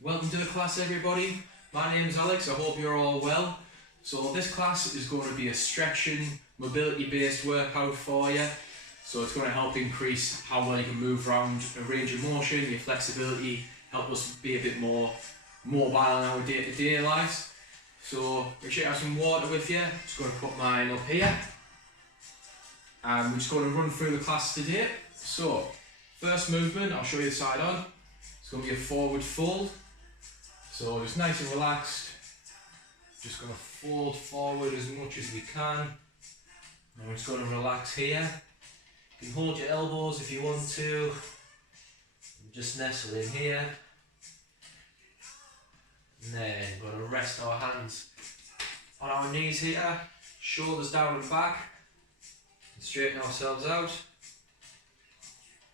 Welcome to the class, everybody. My name's Alex. I hope you're all well. So this class is going to be a stretching, mobility-based workout for you. So it's going to help increase how well you can move around a range of motion, your flexibility, help us be a bit more mobile in our day-to-day lives. So make sure you have some water with you. Just going to put mine up here. And we're just going to run through the class today. So first movement, I'll show you the side on. It's going to be a forward fold. So just nice and relaxed, just going to fold forward as much as we can. And we're just going to relax here. You can hold your elbows if you want to, and just nestle in here. And then we're going to rest our hands on our knees here, shoulders down and back, and straighten ourselves out.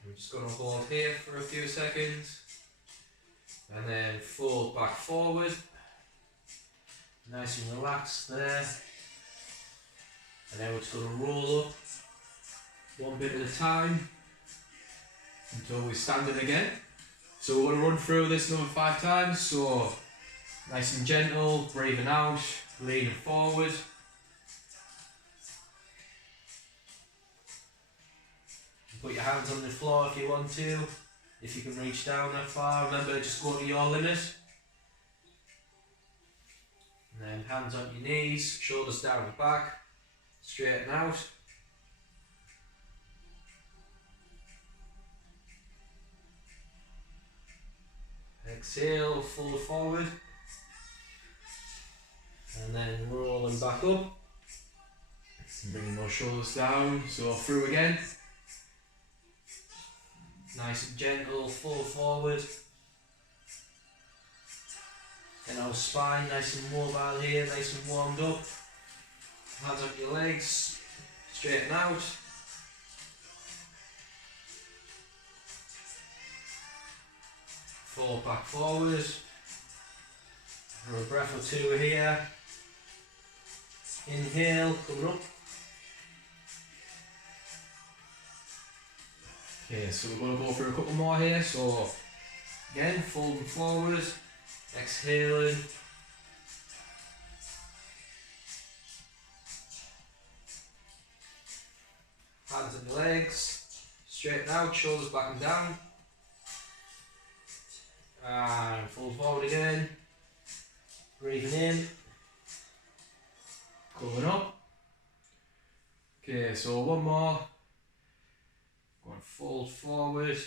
We're just going to hold here for a few seconds. And then fold back forward, nice and relaxed there. And then we're just going to roll up one bit at a time until we stand it again. So we're going to run through this another 5 times. So nice and gentle, breathing out, leaning forward. Put your hands on the floor if you want to. If you can reach down that far, remember just go to your limit. And then hands on your knees, shoulders down and back, straighten out. Exhale, fold forward. And then rolling back up. Bringing those shoulders down, so through again. Nice and gentle, fold forward. And our spine nice and mobile here, nice and warmed up. Hands up your legs, straighten out. Fold back forward. For a breath or two here. Inhale, come up. Okay, so we're going to go through a couple more here. So again, folding forward, exhaling. Hands on your legs, straighten out, shoulders back and down. And fold forward again. Breathing in. Coming up. Okay, so one more. Going fold forward.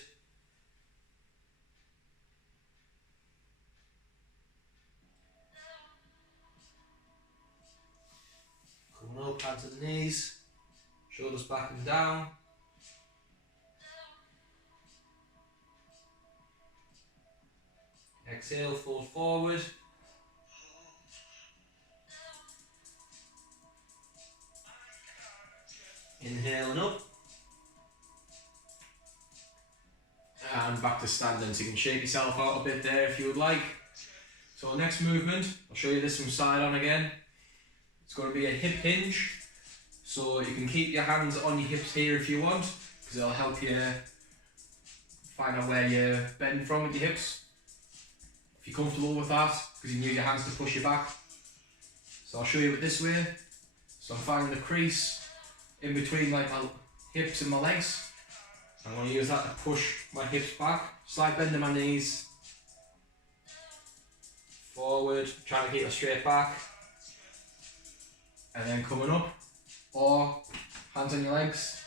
Coming up, hands on the knees, shoulders back and down. Exhale, fold forward. Inhaling up. And back to standing, so you can shake yourself out a bit there if you would like. So next movement, I'll show you this from side on again. It's going to be a hip hinge. So you can keep your hands on your hips here if you want, because it'll help you find out where you're bending from with your hips. If you're comfortable with that, because you can use your hands to push you back. So I'll show you it this way. So I'm finding the crease in between like my hips and my legs. I'm going to use that to push my hips back, slight bend in my knees, forward, trying to keep a straight back, and then coming up, or hands on your legs,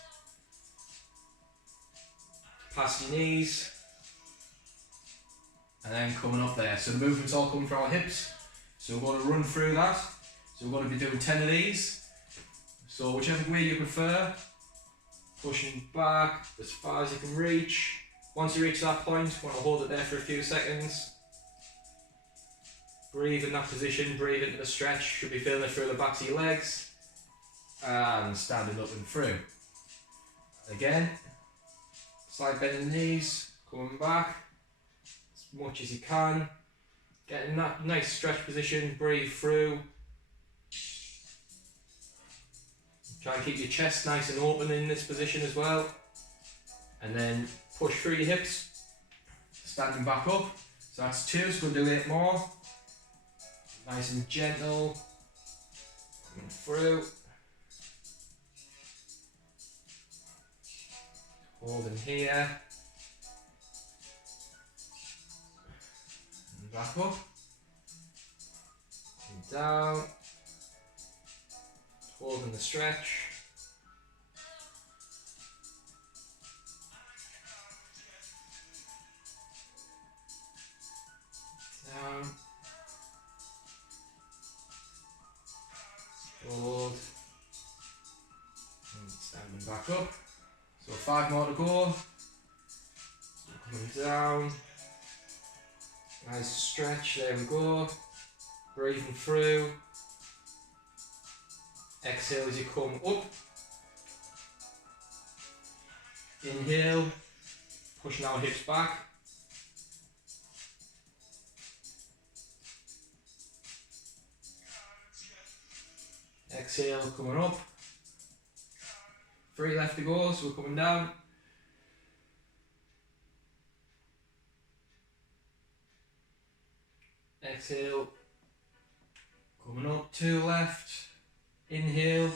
past your knees, and then coming up there. So the movement's all coming from our hips, so we're going to run through that. So we're going to be doing 10 of these, so whichever way you prefer. Pushing back as far as you can reach. Once you reach that point, you want to hold it there for a few seconds. Breathe in that position, breathe into the stretch. Should be feeling it through the backs of your legs. And standing up and through. Again, slight bend in the knees, coming back as much as you can. Getting that nice stretch position, breathe through. Try and keep your chest nice and open in this position as well. And then push through your hips, standing back up. So So that's 2, so we'll do 8 more. Nice and gentle. Coming through. Holding here. And back up. And down. Holding the stretch. Down. Hold. And standing back up. So 5 more to go. Coming down. Nice stretch, there we go. Breathing through. Exhale as you come up. Inhale. Pushing our hips back. Exhale, coming up. 3 left to go, so we're coming down. Exhale, coming up, 2 left. Inhale.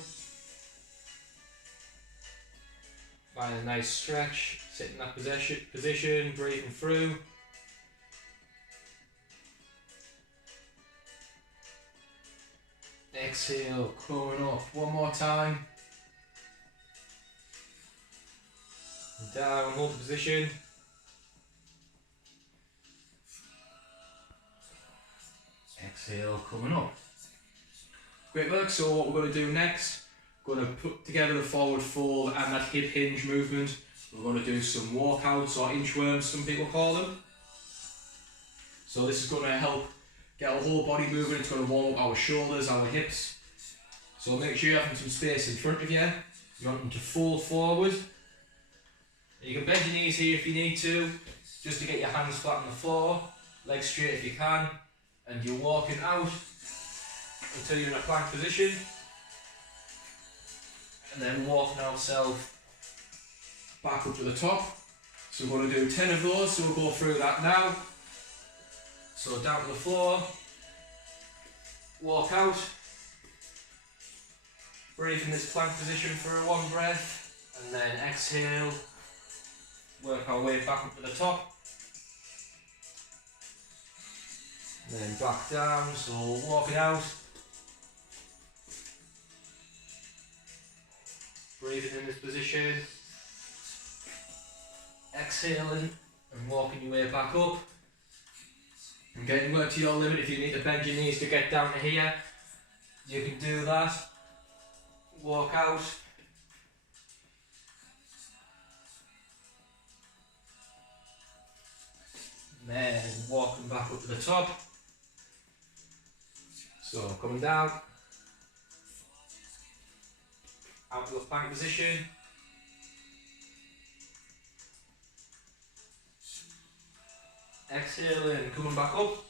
Find a nice stretch, sit in that position, breathing through. Exhale, coming up, 1 more time. Down, hold the position. Exhale, coming up. Great work. So what we're going to do next, we're going to put together the forward fold and that hip hinge movement. We're going to do some walkouts or inchworms, some people call them. So this is going to help get our whole body moving. It's going to warm up our shoulders, our hips. So make sure you're having some space in front of you. You want them to fold forward. You can bend your knees here if you need to, just to get your hands flat on the floor, legs straight if you can, and you're walking out until you're in a plank position, and then walking ourselves back up to the top. So we're going to do 10 of those, so we'll go through that now. So down to the floor, walk out, breathe in this plank position for 1 breath, and then exhale. Work our way back up to the top. And then back down, so walk it out. Breathing in this position. Exhaling and walking your way back up. And getting work to your limit. If you need to bend your knees to get down to here, you can do that. Walk out. Then walking back up to the top. So coming down, out to a plank position. Exhaling, coming back up.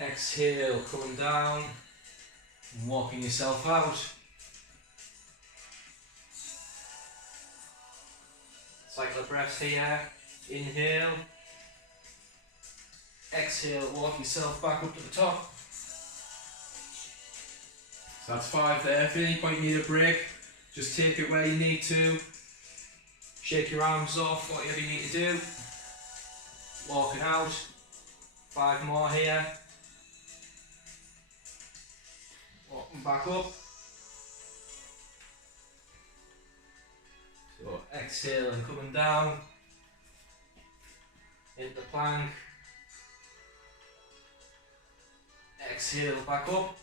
Exhale, coming down and walking yourself out. Cycle of breaths here. Inhale. Exhale, walk yourself back up to the top. So that's 5 there. If at any point you need a break, just take it where you need to. Shake your arms off, whatever you need to do. Walking out. 5 more here. Walking back up. So exhale and coming down into the plank. Exhale back up.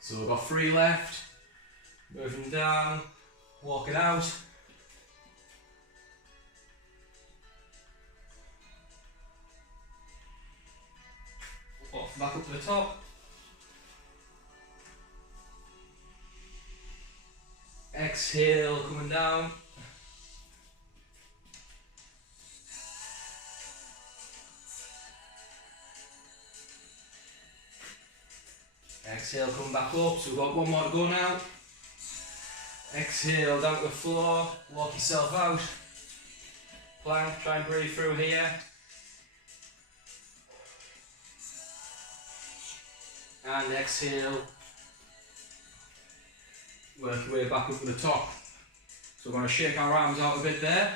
So we've got 3 left. Moving down, walking out. Walk back up to the top. Exhale, coming down. Exhale, come back up. So we've got 1 more to go now. Exhale down to the floor, walk yourself out. Plank, try and breathe through here. And exhale. Work your way back up to the top. So we're going to shake our arms out a bit there.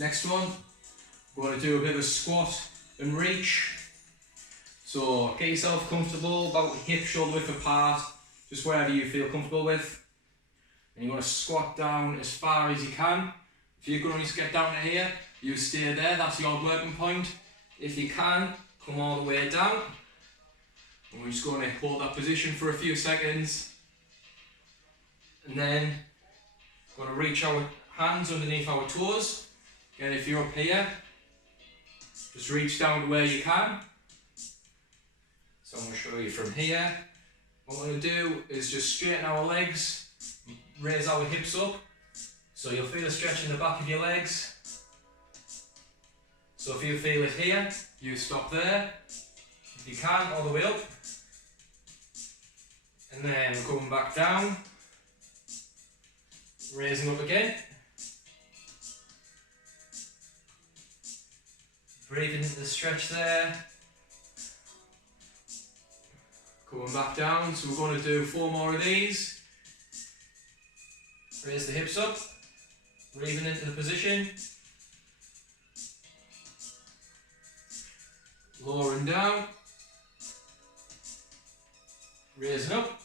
Next one, we're going to do a bit of a squat and reach. So get yourself comfortable, about hip shoulder width apart, just wherever you feel comfortable with. And you're going to squat down as far as you can. If you can only get down to here, you stay there, that's your working point. If you can, come all the way down. And we're just going to hold that position for a few seconds. And then we're going to reach our hands underneath our toes. Again, if you're up here, just reach down to where you can. So I'm going to show you from here. What we're going to do is just straighten our legs, raise our hips up. So you'll feel a stretch in the back of your legs. So if you feel it here, you stop there. If you can, all the way up. And then coming back down. Raising up again. Breathing into the stretch there. Coming back down, so we're going to do 4 more of these. Raise the hips up. Breathing into the position. Lowering down. Raising up.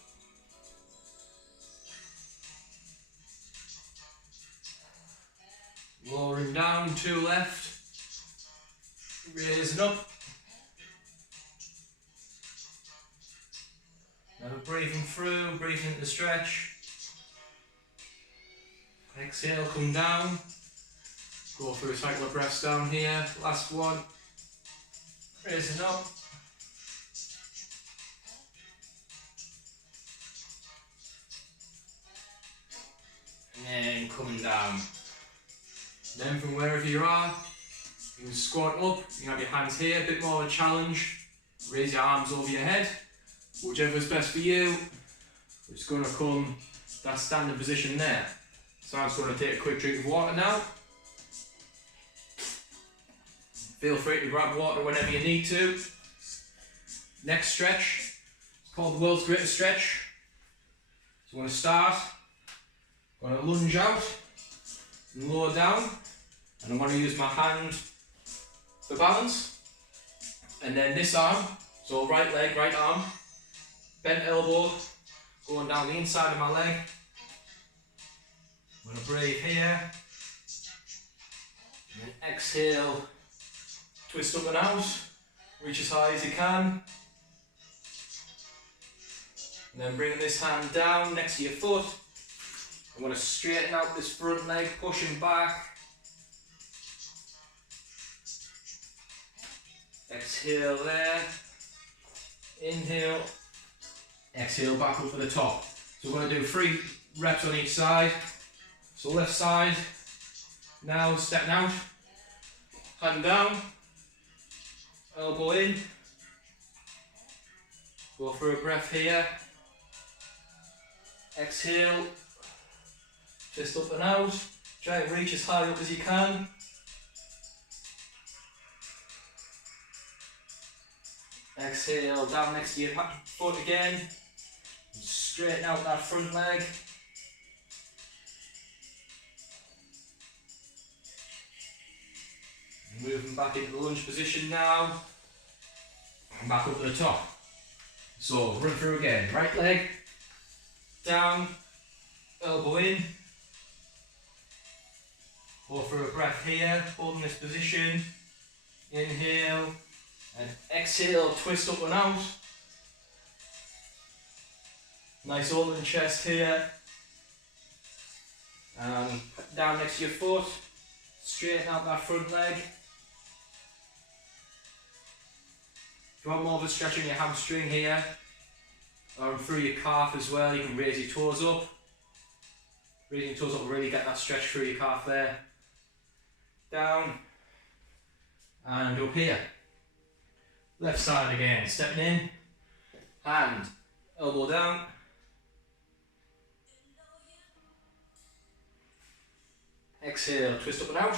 Lowering down, 2 left. Raising up. Now breathing through, breathing into the stretch. Exhale, come down. Go through a cycle of breaths down here. Last one. Raising up. And then coming down. Then from wherever you are, you can squat up, you can have your hands here, a bit more of a challenge. Raise your arms over your head, whichever is best for you. We're just going to come that standing position there. So I'm just going to take a quick drink of water now. Feel free to grab water whenever you need to. Next stretch, it's called the world's greatest stretch. So we're going to start, I'm going to lunge out and lower down. And I'm going to use my hand for balance. And then this arm, so right leg, right arm, bent elbow, going down the inside of my leg. I'm going to breathe here. And then exhale, twist up and out, reach as high as you can. And then bring this hand down next to your foot. I'm going to straighten out this front leg, pushing back. Exhale there. Inhale. Exhale back up for the top. So we're going to do 3 reps on each side. So left side. Now stepping out. Hand down. Elbow in. Go for a breath here. Exhale. Twist up and out. Try and reach as high up as you can. Exhale down next to your foot again. Straighten out that front leg. Moving back into the lunge position now. And back up to the top. So run through again. Right leg down, elbow in. Go for a breath here, holding this position. Inhale and exhale, twist up and out. Nice open chest here. And down next to your foot. Straighten out that front leg. If you want more of a stretch in your hamstring here, or through your calf as well, you can raise your toes up. Raising your toes up will really get that stretch through your calf there. Down and up here. Left side again, stepping in, hand, elbow down. Exhale, twist up and out.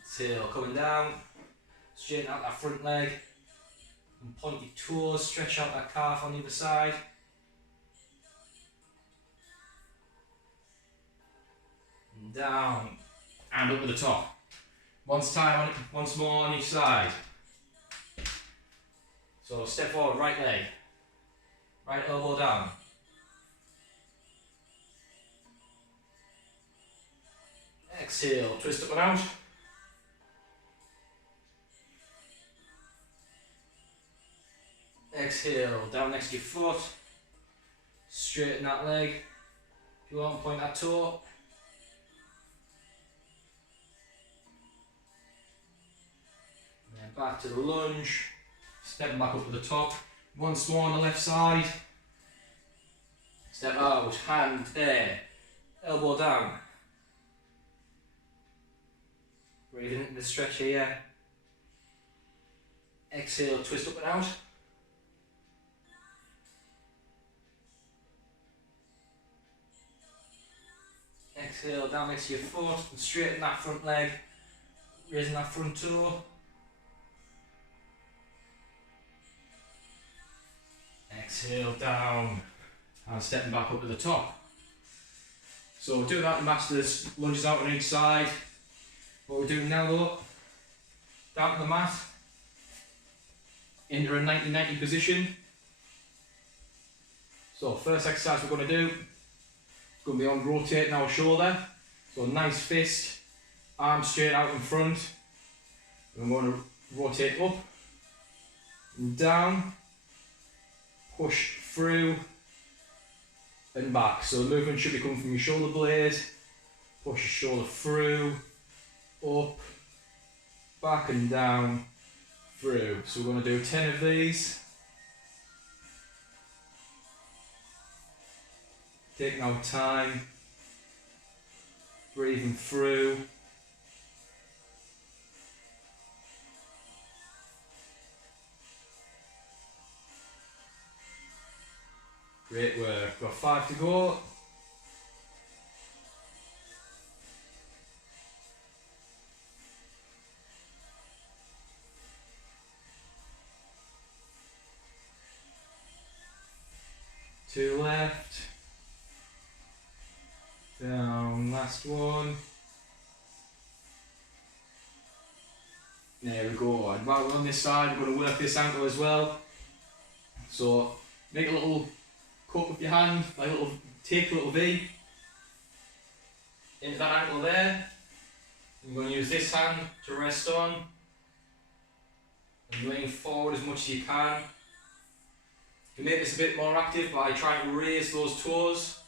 Exhale, coming down. Straighten out that front leg. And point your toes, stretch out that calf on the other side. And down. And up to the top. Once more on each side. So step forward, right leg. Right elbow down. Exhale, twist up and out. Exhale, down next to your foot. Straighten that leg. If you want, point that toe. And then back to the lunge. Stepping back up to the top. Once more on the left side. Step out, hand there. Elbow down. Breathing into the stretch here. Exhale, twist up and out. Exhale, down next to your foot and straighten that front leg. Raising that front toe. Exhale, down. And stepping back up to the top. So do that and match the lunges out on each side. What we're doing now though, down to the mat, into a 90-90 position. So first exercise we're going to do, it's going to be on rotating our shoulder. So nice fist, arm straight out in front. And we're going to rotate up and down, push through and back. So the movement should be coming from your shoulder blade, push your shoulder through, up, back and down, through. So we're going to do 10 of these. Taking our time, breathing through. Great work. Got 5 to go. Two left. Down, last one. There we go. And while we're on this side, we're going to work this ankle as well. So make a little cut with your hand, like a little, take a little V into that ankle there. I'm going to use this hand to rest on and lean forward as much as you can. You can make this a bit more active by trying to raise those toes,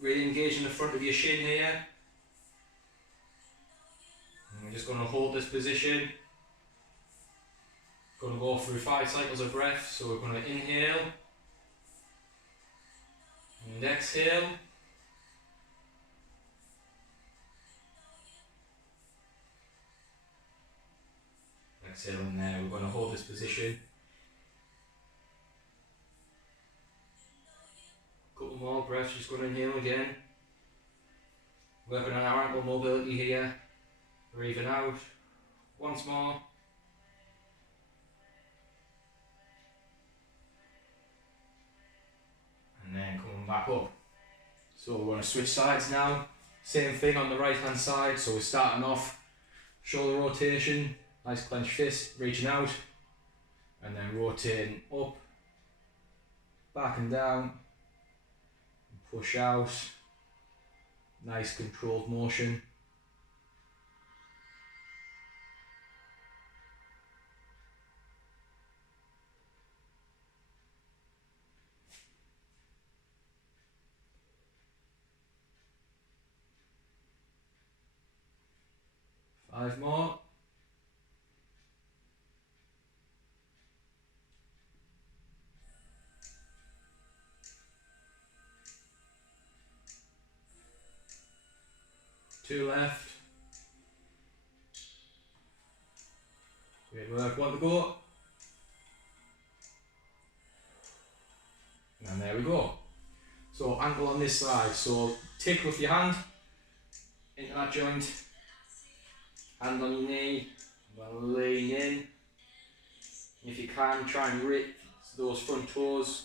really engaging the front of your shin here. And we're just going to hold this position. Going to go through 5 cycles of breath, so we're going to inhale and exhale. Exhale in there, we're going to hold this position. Couple more breaths, just going to inhale again. Working on our ankle mobility here. Breathing out. Once more. And then coming back up. So we're going to switch sides now. Same thing on the right hand side. So we're starting off shoulder rotation, nice clenched fist, reaching out, and then rotating up, back and down. Push out, nice controlled motion. Five more. Two left. Great work. One to go. And And there we go. So ankle on this side. So tick with your hand into that joint. Hand on your knee. Lean in. If you can, try and rip those front toes.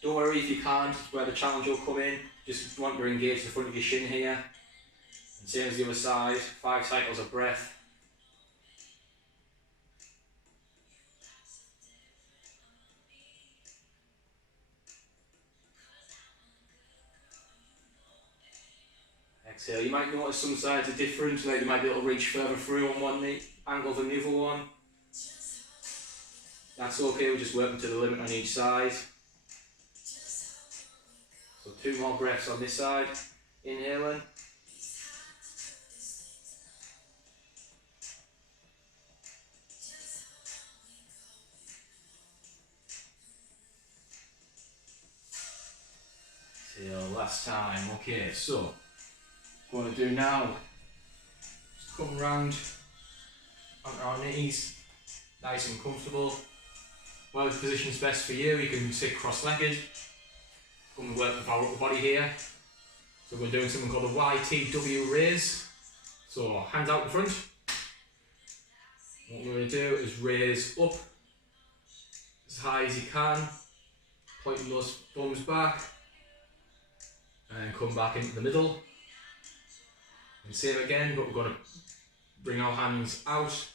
Don't worry if you can't, where the challenge will come in. Just want to engage the front of your shin here. And same as the other side, 5 cycles of breath. Exhale. You might notice some sides are different, like you might be able to reach further through on one knee angle than the other one. That's okay, we're just working to the limit on each side. So 2 more breaths on this side. Inhaling. Exhale, last time. Okay, so what I'm going to do now is come round on our knees, nice and comfortable. Whatever position's best for you, you can sit cross-legged. We're going to work with our upper body here. So we're doing something called a YTW raise. So hands out in front. What we're going to do is raise up as high as you can, pointing those thumbs back, and come back into the middle. And same again, but we're going to bring our hands out,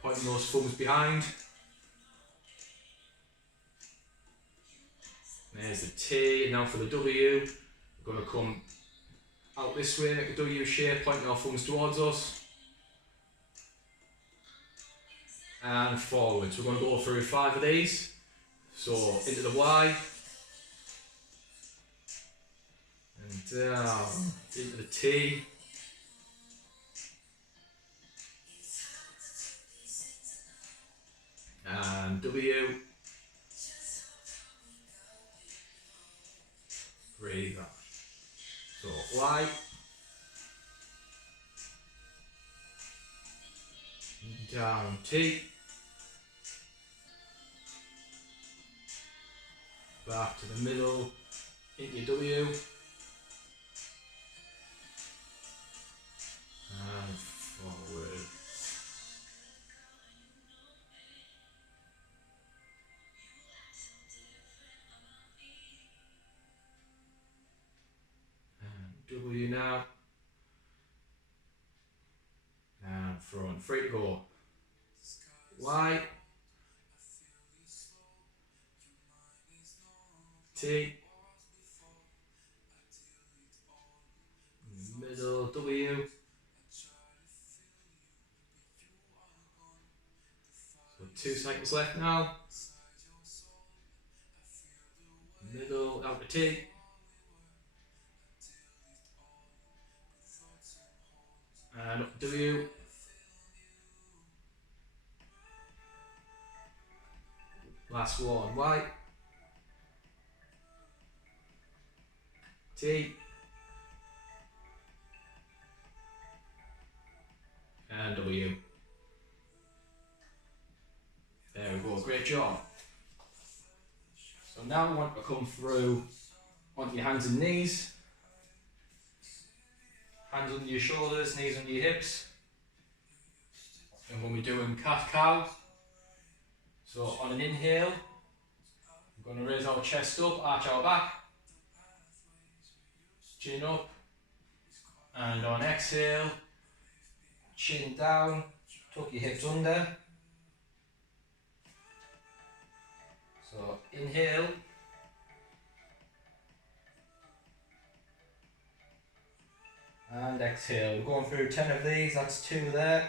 pointing those thumbs behind. There's the T, and now for the W, we're going to come out this way, like a W shape, pointing our thumbs towards us. And forwards. We're going to go through 5 of these. So into the Y. And down into the T. And W. Breathe out. So Y. Down T. Back to the middle. Into W. And forward. And W now. And front. Free to go. Y. T. Middle W. So 2 cycles left now. Middle out to T. And up W. Last one, Y. T. And W. There we go, great job. So now we want to come through onto your hands and knees. Hands under your shoulders, knees under your hips. And when we're doing cat-cow, so on an inhale, we're going to raise our chest up, arch our back, chin up, and on exhale, chin down, tuck your hips under. So inhale, and exhale. We're going through 10 of these, that's 2 there.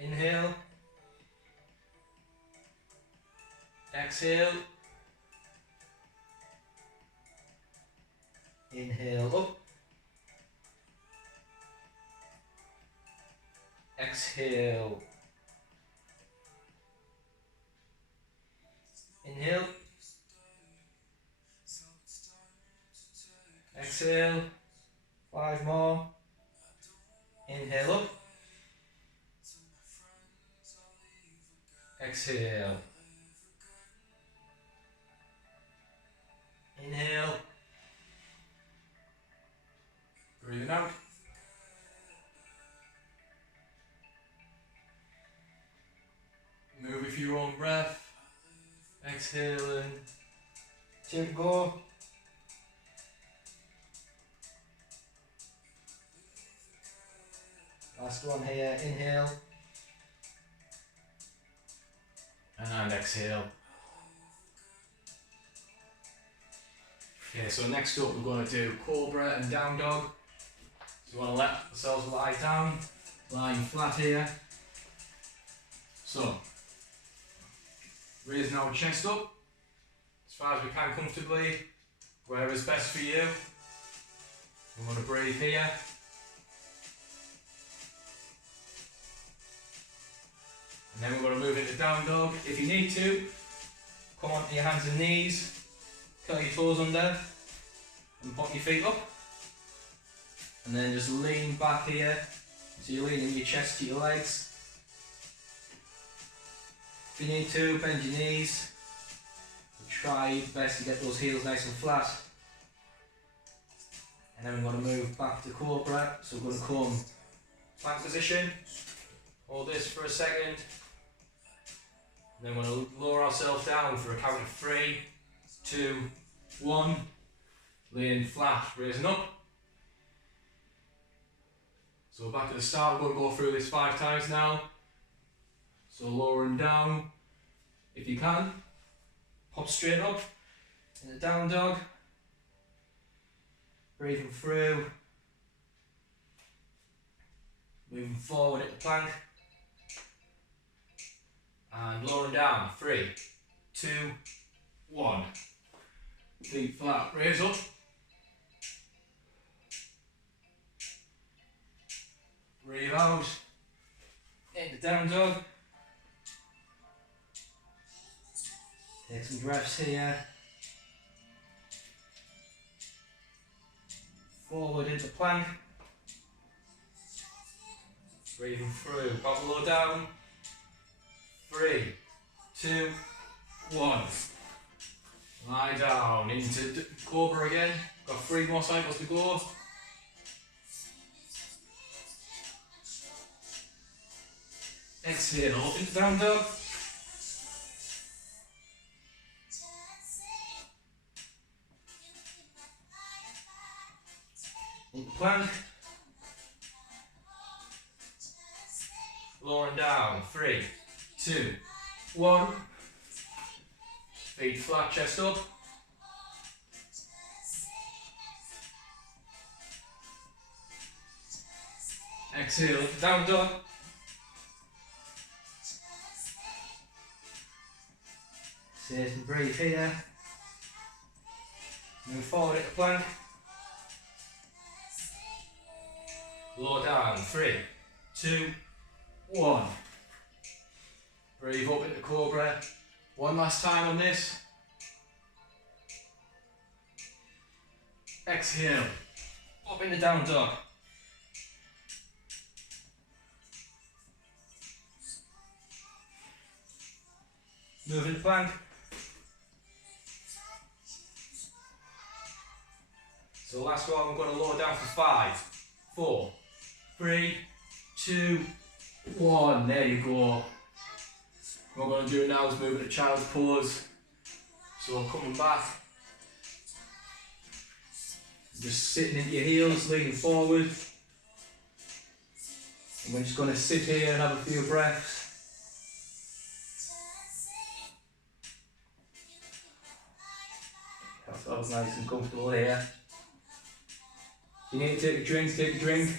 Inhale, exhale, inhale up, exhale, inhale, exhale, 5 more, inhale up, exhale, Inhale. Breathing out. Move with your own breath. Exhaling. 2 to go. Last one here. Inhale. And exhale. Okay, so next up we're going to do Cobra and Down Dog. So we want to let ourselves lie down, lying flat here. So, raising our chest up as far as we can comfortably, wherever's best for you. We want to breathe here. And then we're going to move into Down Dog. If you need to, come onto your hands and knees, curl your toes under, and pop your feet up. And then just lean back here, so you're leaning your chest to your legs. If you need to, bend your knees. Try your best to get those heels nice and flat. And then we're going to move back to Cobra. So we're going to come plank position. Hold this for a second. And then we're going to lower ourselves down for a count of 3, 2, 1. Laying flat, raising up. So back to the start, we're going to go through this 5 times now. So lowering down, if you can, pop straight up in the Down Dog, breathing through, moving forward at the plank, and lowering down, 3, 2, 1, feet flat, raise up, breathe out, in the Down Dog. Take some breaths here. Forward into plank. Breathing through. Back low down. 3, 2, 1. Lie down into Cobra again. Got 3 more cycles to go. Exhale up into Down Dog. Into plank. Lowering down. 3, 2, 1. Feet flat, chest up. Exhale into Down Dog. Sit and breathe here. Move forward at the plank. Lower down, 3, 2, 1. Breathe up into Cobra. One last time on this. Exhale. Up into Down Dog. Move into plank. So last one, we're going to lower down for 5, 4, 3, 2, 1. There you go. What we're going to do now is move into child's pose. So coming back, just sitting into your heels, leaning forward. And we're just going to sit here and have a few breaths. That's ourselves nice and comfortable here. If you need to take a drink, take a drink.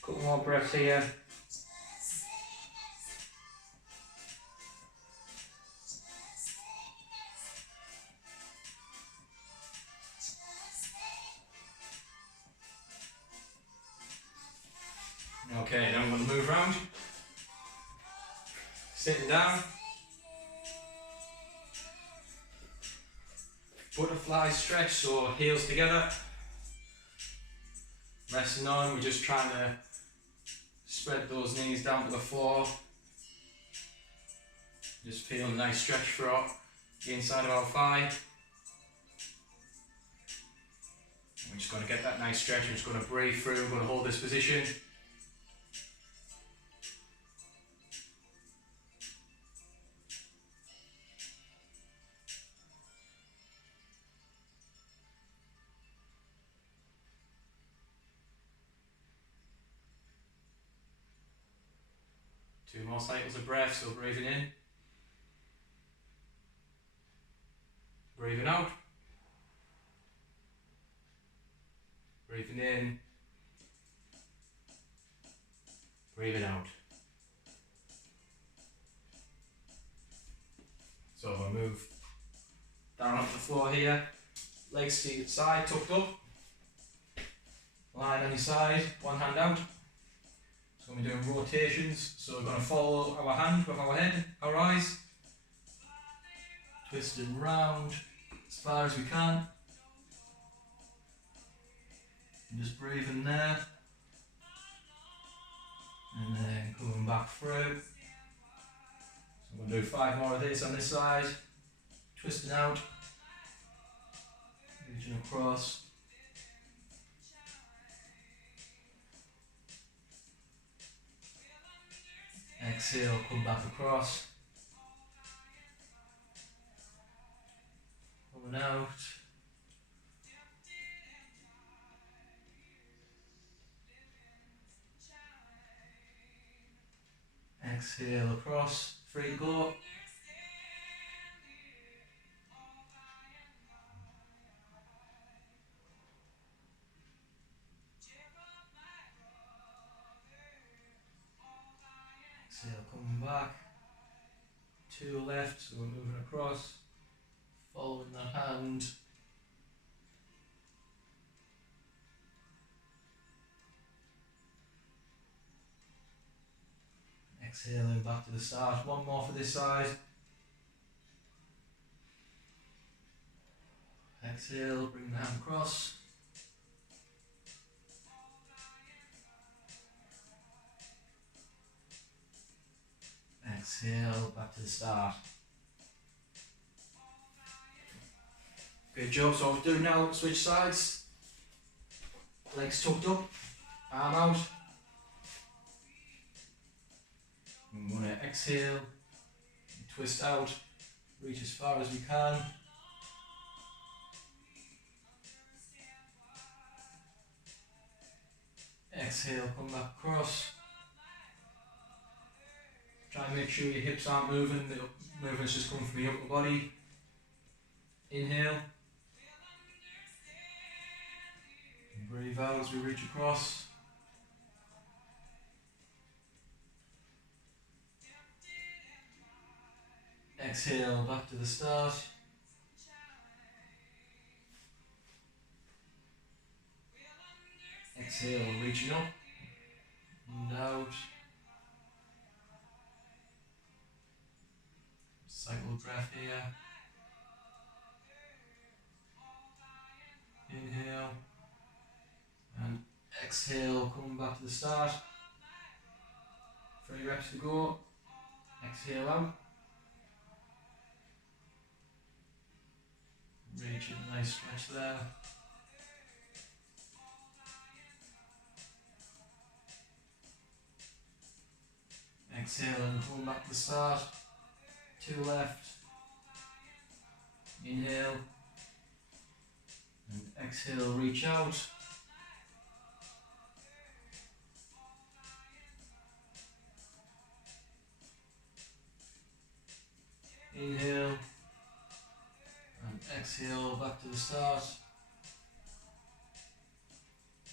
Couple more breaths here. Okay, now I'm going to move around. Sitting down. Butterfly stretch, so heels together. Resting on, we're just trying to spread those knees down to the floor. Just feel a nice stretch throughout the inside of our thigh. We're just going to get that nice stretch. I'm just going to breathe through. We're going to hold this position. Two more cycles of breath, so breathing in, breathing out, breathing in, breathing out. So we'll move down onto the floor here, legs to the side, tucked up, lying on your side, one hand out. So we're doing rotations, so we're going to follow our hand with our head, our eyes, twisting round as far as we can, and just breathing there, and then coming back through. So I'm going to do 5 more of this on this side, twisting out, reaching across. Exhale, come back across. Coming out. Exhale across, 3 go. Exhale, coming back. 2 left, so we're moving across, following that hand. Exhaling back to the start. 1 more for this side. Exhale, bring the hand across. Exhale, back to the start. Good job. So what we're doing now, switch sides. Legs tucked up, arm out. I'm going to exhale, twist out, reach as far as we can. Exhale, come back across. Try and make sure your hips aren't moving, the movement's just coming from the upper body. Inhale. And breathe out as we reach across. Exhale, back to the start. Exhale, reaching up and out. Cycle of breath here. Inhale and exhale, coming back to the start. 3 reps to go. Exhale out. Reaching a nice stretch there. Exhale and come back to the start. 2 left. Inhale. And exhale, reach out. Inhale. And exhale, back to the start.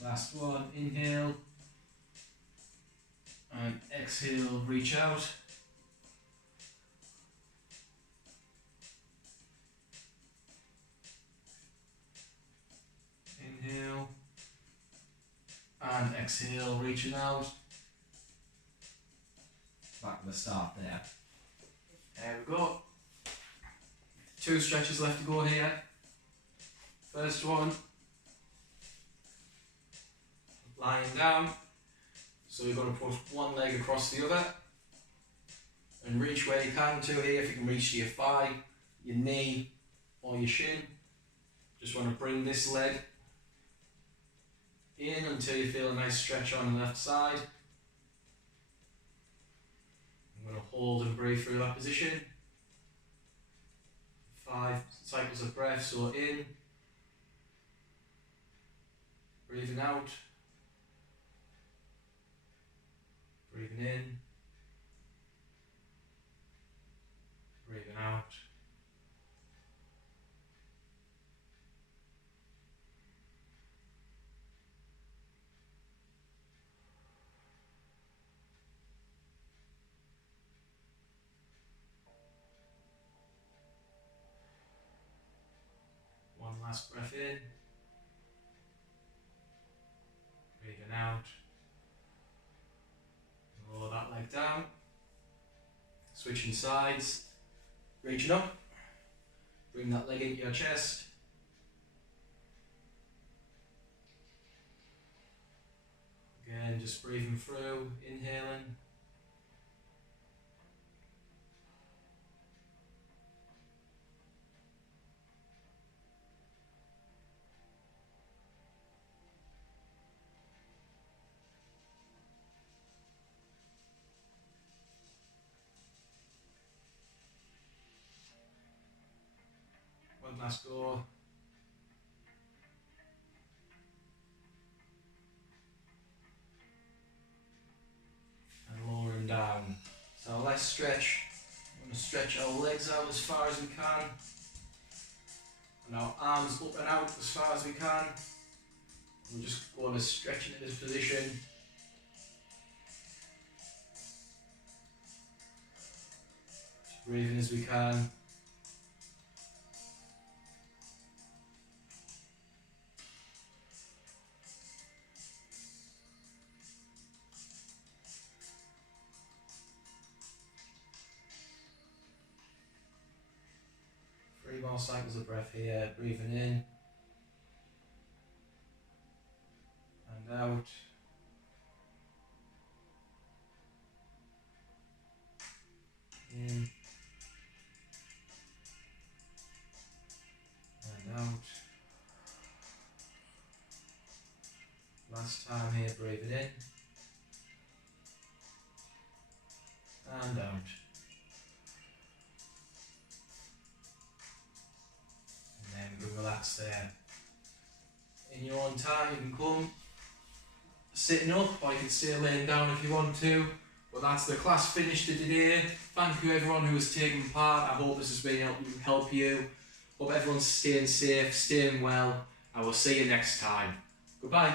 Last one, inhale. And exhale, reach out. Inhale. And exhale, reaching out. Back to the start there. There we go. 2 stretches left to go here. First one, lying down. So you're going to put one leg across the other and reach where you can to here. If you can reach to your thigh, your knee or your shin. Just want to bring this leg in until you feel a nice stretch on the left side. I'm going to hold and breathe through that position. 5 cycles of breath, so in, breathing out, breathing in, breathing out. One last breath in, breathing out. Lower that leg down, switching sides, reaching up, bring that leg into your chest. Again, just breathing through, inhaling. One last go. And lowering down. So let's stretch. I'm going to stretch our legs out as far as we can. And our arms up and out as far as we can. We're just going to stretch into this position. Just breathing as we can. More cycles of breath here, breathing in and out. In and out. Last time here, breathing in and out. And we can relax there. In your own time, you can come sitting up, or you can stay laying down if you want to. But that's the class finished for today. Thank you everyone who has taken part. I hope this has been able to help you. Hope everyone's staying safe, staying well. I will see you next time. Goodbye.